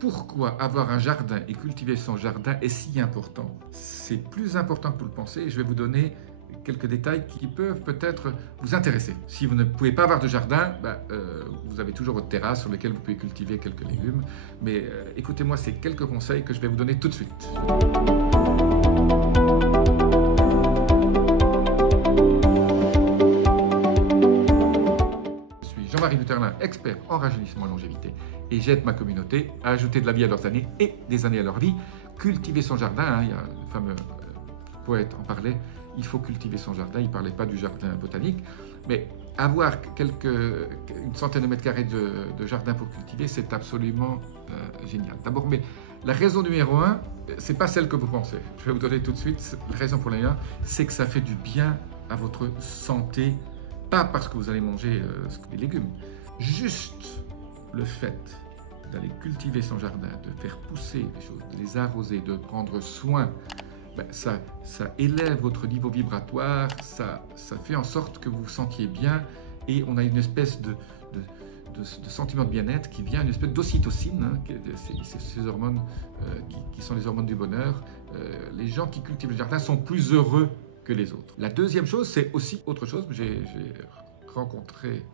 Pourquoi avoir un jardin et cultiver son jardin est si important? C'est plus important que vous le pensez et je vais vous donner quelques détails qui peuvent peut-être vous intéresser. Si vous ne pouvez pas avoir de jardin, vous avez toujours votre terrasse sur laquelle vous pouvez cultiver quelques légumes. Mais écoutez-moi ces quelques conseils que je vais vous donner tout de suite. Je suis Jean-Marie Luterlin, expert en rajeunissement et longévité, et j'aide ma communauté à ajouter de la vie à leurs années et des années à leur vie. Cultiver son jardin, il y a le fameux poète en parlait, il faut cultiver son jardin, il ne parlait pas du jardin botanique, mais avoir une centaine de mètres carrés de jardin pour cultiver, c'est absolument génial. D'abord, mais la raison numéro 1, ce n'est pas celle que vous pensez. Je vais vous donner tout de suite la raison pour laquelle, c'est que ça fait du bien à votre santé, pas parce que vous allez manger des légumes, juste le fait d'aller cultiver son jardin, de faire pousser les choses, de les arroser, de prendre soin, ça élève votre niveau vibratoire, ça fait en sorte que vous vous sentiez bien et on a une espèce de sentiment de bien-être qui vient, une espèce d'ocytocine, ces hormones qui sont les hormones du bonheur. Les gens qui cultivent le jardin sont plus heureux que les autres. La deuxième chose, c'est aussi autre chose. J'ai rencontré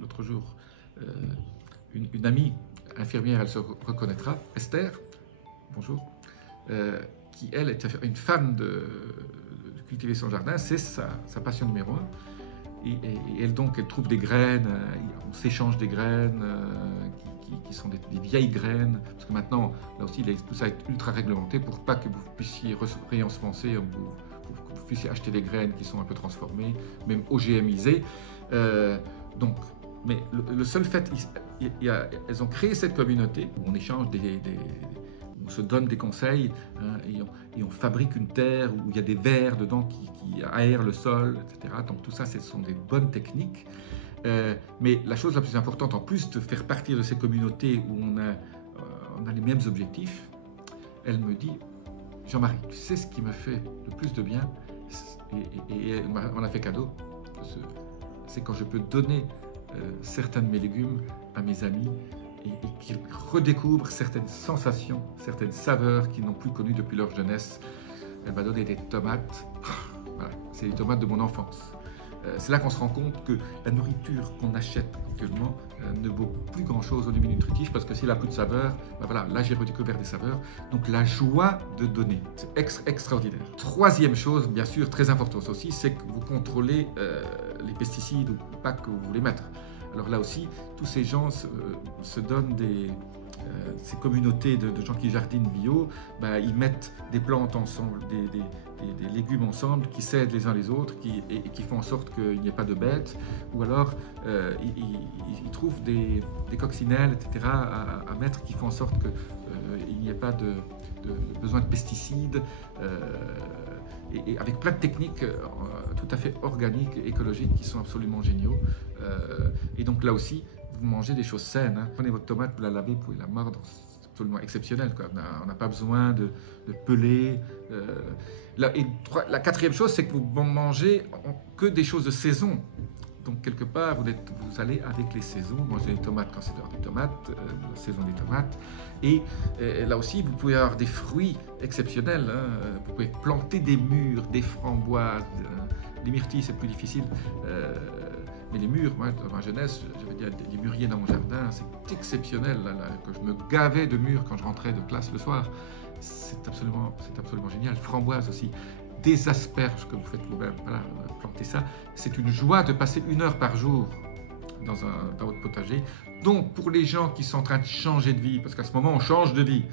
l'autre jour une amie infirmière, elle se reconnaîtra, Esther, bonjour, qui elle est une fan de cultiver son jardin, c'est sa passion numéro 1. Et elle donc, elle trouve des graines, on s'échange des graines qui sont des vieilles graines, parce que maintenant, là aussi, tout ça est ultra réglementé pour pas que vous puissiez réensemencer, vous puissiez acheter des graines qui sont un peu transformées, même OGMisées. Donc, mais le seul fait, elles ont créé cette communauté où on échange on se donne des conseils hein, et on fabrique une terre où il y a des vers dedans qui aèrent le sol, etc. Donc tout ça, ce sont des bonnes techniques. Mais la chose la plus importante, en plus de faire partie de ces communautés où on a les mêmes objectifs, elle me dit, Jean-Marie, tu sais ce qui me fait le plus de bien, et on a fait cadeau, c'est quand je peux donner certains de mes légumes à mes amis et qu'ils redécouvrent certaines sensations, certaines saveurs qu'ils n'ont plus connues depuis leur jeunesse. Elle m'a donné des tomates, voilà, c'est les tomates de mon enfance. C'est là qu'on se rend compte que la nourriture qu'on achète actuellement ne vaut plus grand-chose au niveau nutritif parce que s'il n'a plus de saveur, voilà, là j'ai redécouvert des saveurs. Donc la joie de donner, c'est extraordinaire. Troisième chose, bien sûr, très importante aussi, c'est que vous contrôlez les pesticides ou pas que vous voulez mettre. Alors là aussi, tous ces gens se donnent ces communautés de gens qui jardinent bio, ils mettent des plantes ensemble, des légumes ensemble, qui s'aident les uns les autres et qui font en sorte qu'il n'y ait pas de bêtes, ou alors ils trouvent des coccinelles, etc. à mettre qui font en sorte qu'il n'y ait pas de besoin de pesticides, et avec plein de techniques tout à fait organiques, écologiques, qui sont absolument géniaux. Et donc là aussi, vous mangez des choses saines. Hein. Prenez votre tomate, vous la lavez, vous pouvez la mordre, c'est absolument exceptionnel, quoi. On n'a pas besoin de peler. La quatrième chose, c'est que vous mangez que des choses de saison. Donc quelque part, vous allez avec les saisons, manger des tomates quand c'est l'heure des tomates, la saison des tomates. Et là aussi, vous pouvez avoir des fruits exceptionnels. Hein. Vous pouvez planter des mûres, des framboises. Les myrtilles, c'est plus difficile. Mais les mûres, moi, dans ma jeunesse, j'avais des mûriers dans mon jardin, c'est exceptionnel, que je me gavais de mûres quand je rentrais de classe le soir. C'est absolument génial. Framboises aussi. Des asperges que vous faites vous-même, voilà, planter ça. C'est une joie de passer 1 heure par jour dans votre potager. Donc, pour les gens qui sont en train de changer de vie, parce qu'à ce moment, on change de vie.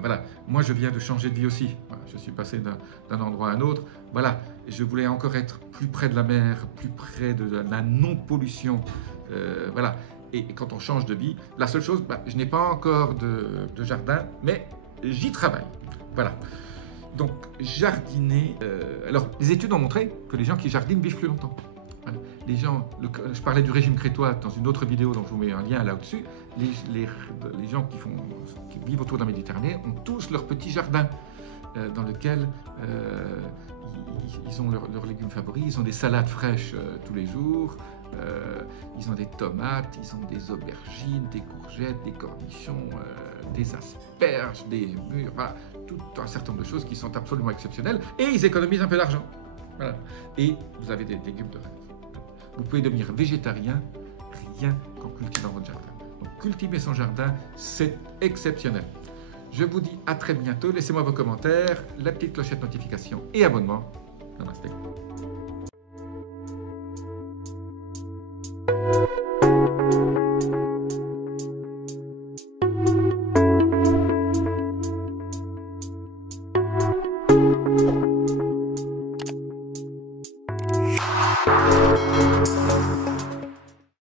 Voilà, moi je viens de changer de vie aussi. Voilà, je suis passé d'un endroit à un autre. Voilà, je voulais encore être plus près de la mer, plus près de la non-pollution. Voilà, et quand on change de vie, la seule chose, je n'ai pas encore de jardin, mais j'y travaille. Voilà. Donc, jardiner. Alors, les études ont montré que les gens qui jardinent vivent plus longtemps. Voilà. Les gens, je parlais du régime crétois dans une autre vidéo, donc je vous mets un lien là-dessus. Les gens qui vivent autour de la Méditerranée ont tous leur petit jardin dans lequel ils ont leurs légumes favoris. Ils ont des salades fraîches tous les jours. Ils ont des tomates, ils ont des aubergines, des courgettes, des cornichons, des asperges, des mûres, voilà, tout un certain nombre de choses qui sont absolument exceptionnelles et ils économisent un peu d'argent. Voilà. Et vous avez des légumes de rêve. Vous pouvez devenir végétarien rien qu'en cultivant votre jardin. Donc cultiver son jardin, c'est exceptionnel. Je vous dis à très bientôt. Laissez-moi vos commentaires, la petite clochette notification et abonnement. Namasté.